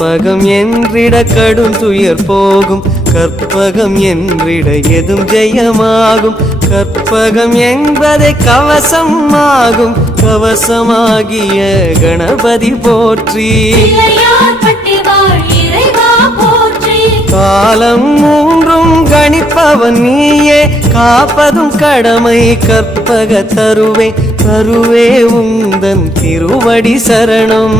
கற்பகம் என்றிட கடும் துயர் போகும், கற்பகம் என்றிட எதும் ஜெயமாகும். கற்பகம் என்பதை கவசம் ஆகும், கவசமாகிய கணபதி போற்றி. காலம் மூன்றும் கணிப்பவன் நீயே, காப்பதும் கடமை கற்பக தருவே. தருவே உந்தன் திருவடி சரணம்.